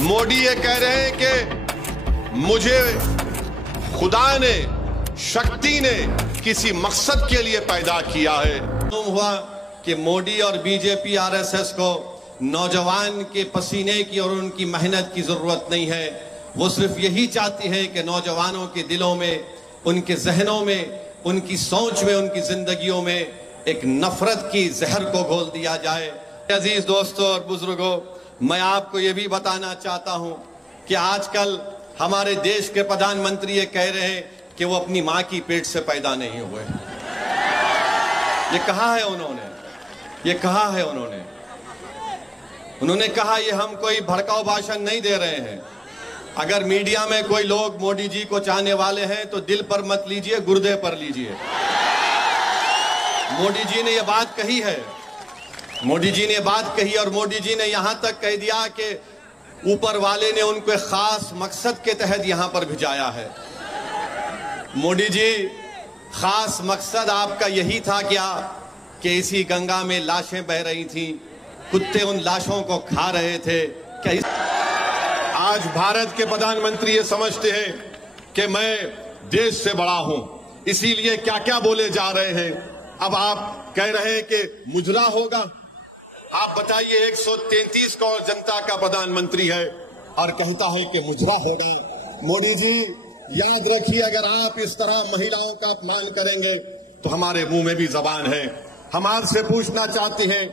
मोदी ये कह रहे हैं कि मुझे खुदा ने, शक्ति ने किसी मकसद के लिए पैदा किया है। मालूम हुआ कि मोदी और बीजेपी आरएसएस को नौजवान के पसीने की और उनकी मेहनत की जरूरत नहीं है। वो सिर्फ यही चाहती है कि नौजवानों के दिलों में, उनके जहनों में, उनकी सोच में, उनकी जिंदगियों में एक नफरत की जहर को घोल दिया जाए। अजीज दोस्तों और बुजुर्गों, मैं आपको ये भी बताना चाहता हूं कि आजकल हमारे देश के प्रधानमंत्री ये कह रहे हैं कि वो अपनी मां की पेट से पैदा नहीं हुए। ये कहा है उन्होंने, ये कहा है उन्होंने कहा ये हम कोई भड़काऊ भाषण नहीं दे रहे हैं। अगर मीडिया में कोई लोग मोदी जी को चाहने वाले हैं तो दिल पर मत लीजिए, गुर्दे पर लीजिए। मोदी जी ने ये बात कही है, मोदी जी ने बात कही और मोदी जी ने यहां तक कह दिया कि ऊपर वाले ने उनको एक खास मकसद के तहत यहां पर भिजाया है। मोदी जी, खास मकसद आपका यही था क्या कि इसी गंगा में लाशें बह रही थी, कुत्ते उन लाशों को खा रहे थे क्या? आज भारत के प्रधानमंत्री ये समझते हैं कि मैं देश से बड़ा हूं, इसीलिए क्या क्या बोले जा रहे हैं। अब आप कह रहे हैं कि मुजरा होगा। आप बताइए, 133 करोड़ जनता का प्रधानमंत्री है और कहता है कि मुजरा होगा। मोदी जी, याद रखिए, अगर आप इस तरह महिलाओं का अपमान करेंगे तो हमारे मुंह में भी जबान है। हम आपसे पूछना चाहते हैं,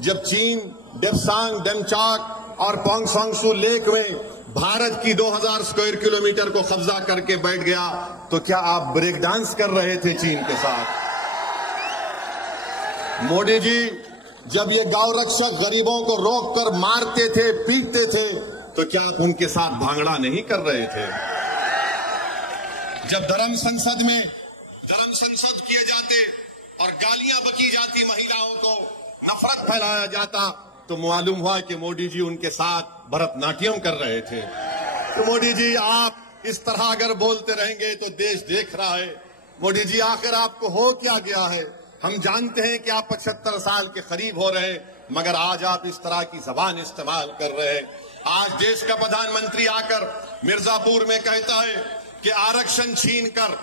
जब चीन डेप्सांग, डेमचाक और पोंगसोंगसू लेक में भारत की 2000 स्क्वायर किलोमीटर को कब्जा करके बैठ गया, तो क्या आप ब्रेक डांस कर रहे थे चीन के साथ? मोदी जी, जब ये गौ रक्षक गरीबों को रोककर मारते थे, पीटते थे, तो क्या आप उनके साथ भांगड़ा नहीं कर रहे थे? जब धर्म संसद किए जाते और गालियां बकी जाती महिलाओं को, नफरत फैलाया जाता, तो मालूम हुआ कि मोदी जी उनके साथ भरतनाट्यम कर रहे थे। तो मोदी जी, आप इस तरह अगर बोलते रहेंगे तो देश देख रहा है। मोदी जी, आखिर आपको हो क्या गया है? हम जानते हैं कि आप 75 साल के करीब हो रहे हैं, मगर आज आप इस तरह की जबान इस्तेमाल कर रहे हैं। आज देश का प्रधानमंत्री आकर मिर्जापुर में कहता है कि आरक्षण छीनकर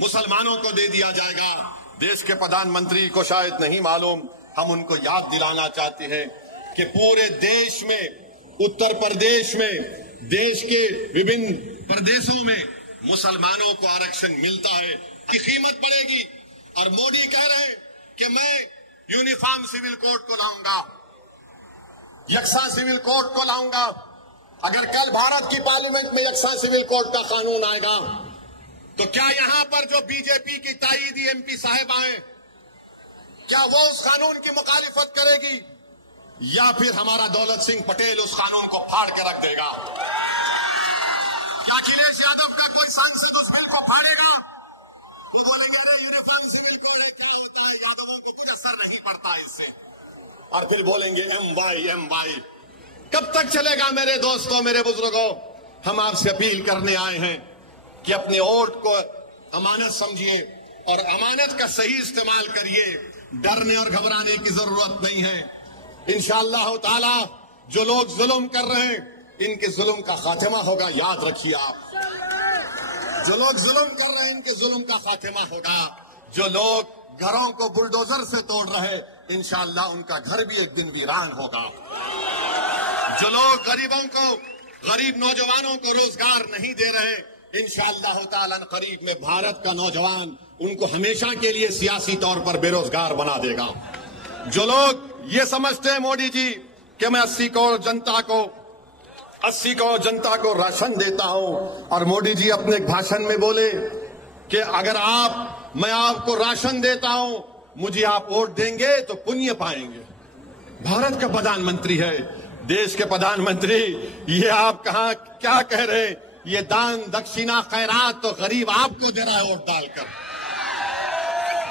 मुसलमानों को दे दिया जाएगा। देश के प्रधानमंत्री को शायद नहीं मालूम, हम उनको याद दिलाना चाहते हैं कि पूरे देश में, उत्तर प्रदेश में, देश के विभिन्न प्रदेशों में मुसलमानों को आरक्षण मिलता है कि कीमत पड़ेगी। और मोदी कह रहे हैं कि मैं यूनिफॉर्म सिविल कोड को लाऊंगा, यकसा सिविल कोड को लाऊंगा। अगर कल भारत की पार्लियामेंट में यकसा सिविल कोड का कानून आएगा, तो क्या यहां पर जो बीजेपी की ताईदी एमपी साहब आए, क्या वो उस कानून की मुखालिफत करेगी, या फिर हमारा दौलत सिंह पटेल उस कानून को फाड़ के रख देगा? क्या अखिलेश यादव का कोई सांसद उस बिल को फाड़ेगा? वो बोलेंगे अरे यूनिफॉर्म सिविल कोड क्या होता है, यादवों को कुछ असर नहीं पड़ता इससे, और फिर बोलेंगे एम वाई। कब तक चलेगा मेरे दोस्तों, मेरे बुजुर्गों? हम आपसे अपील करने आए हैं कि अपने वोट को अमानत समझिए और अमानत का सही इस्तेमाल करिए। डरने और घबराने की जरूरत नहीं है। इंशाअल्लाह ताला जो लोग जुल्म कर रहे हैं, इनके जुल्म का खात्मा होगा, याद रखिए आप। जो लोग जुल्म कर रहे हैं, इनके जुल्म का खात्मा होगा। जो लोग घरों को बुलडोजर से तोड़ रहे, इंशाअल्लाह उनका घर भी एक दिन वीरान होगा। जो लोग गरीब नौजवानों को रोजगार नहीं दे रहे, इंशाअल्लाह ताला करीब में भारत का नौजवान उनको हमेशा के लिए सियासी तौर पर बेरोजगार बना देगा। जो लोग ये समझते हैं मोदी जी कि मैं 80 करोड़ जनता को राशन देता हूं, और मोदी जी अपने भाषण में बोले कि अगर मैं आपको राशन देता हूं, मुझे आप वोट देंगे तो पुण्य पाएंगे। भारत का प्रधानमंत्री है, देश के प्रधानमंत्री, ये आप क्या कह रहे हैं? ये दान दक्षिणा खैरात तो गरीब आपको दे रहा है वोट डालकर,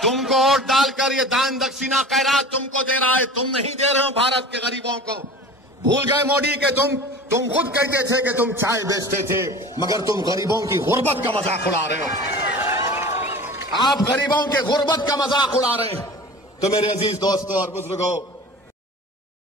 तुमको वोट डालकर ये दान दक्षिणा खैरात तुमको दे रहा है, तुम नहीं दे रहे हो भारत के गरीबों को। भूल गए मोदी के तुम खुद कहते थे कि तुम चाय बेचते थे, मगर तुम गरीबों की गुर्बत का मजाक उड़ा रहे हो। आप गरीबों के गुर्बत का मजाक उड़ा रहे हैं। तो मेरे अजीज दोस्तों और बुजुर्गों,